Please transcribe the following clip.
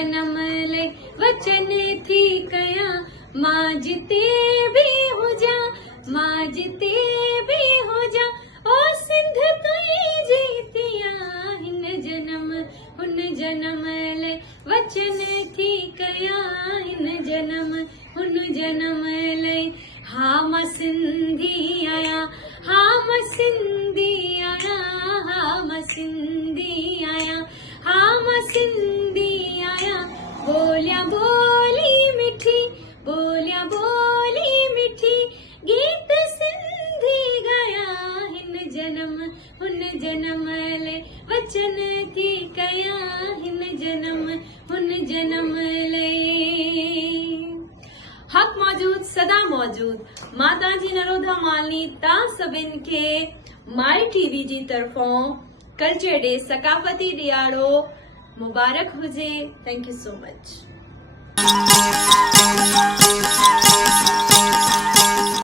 जन्म लई वचन थी कया मां जिते भी हुजा मां जिते भी हुजा ओ सिंध तुई जीतिया हिन जन्म लई वचन थी कया हिन जन्म लई हा मां सिंधी आया हा मां सिंधी आया हा मां सिंधी आया हा मां सिंधी आया बोलिया बोली मिठी बोलिया बोली मिठी गीत सिंधी गाया हिन जन्म लई वचन थी कया हिन जन्म लई हक मौजूद सदा मौजूद माता जी नरोधा मालनी ता सभिन खे माई टीवी जी तरफों कल्चर डे सकाफती ॾियारो मुबारक हुजे। Thank you so much.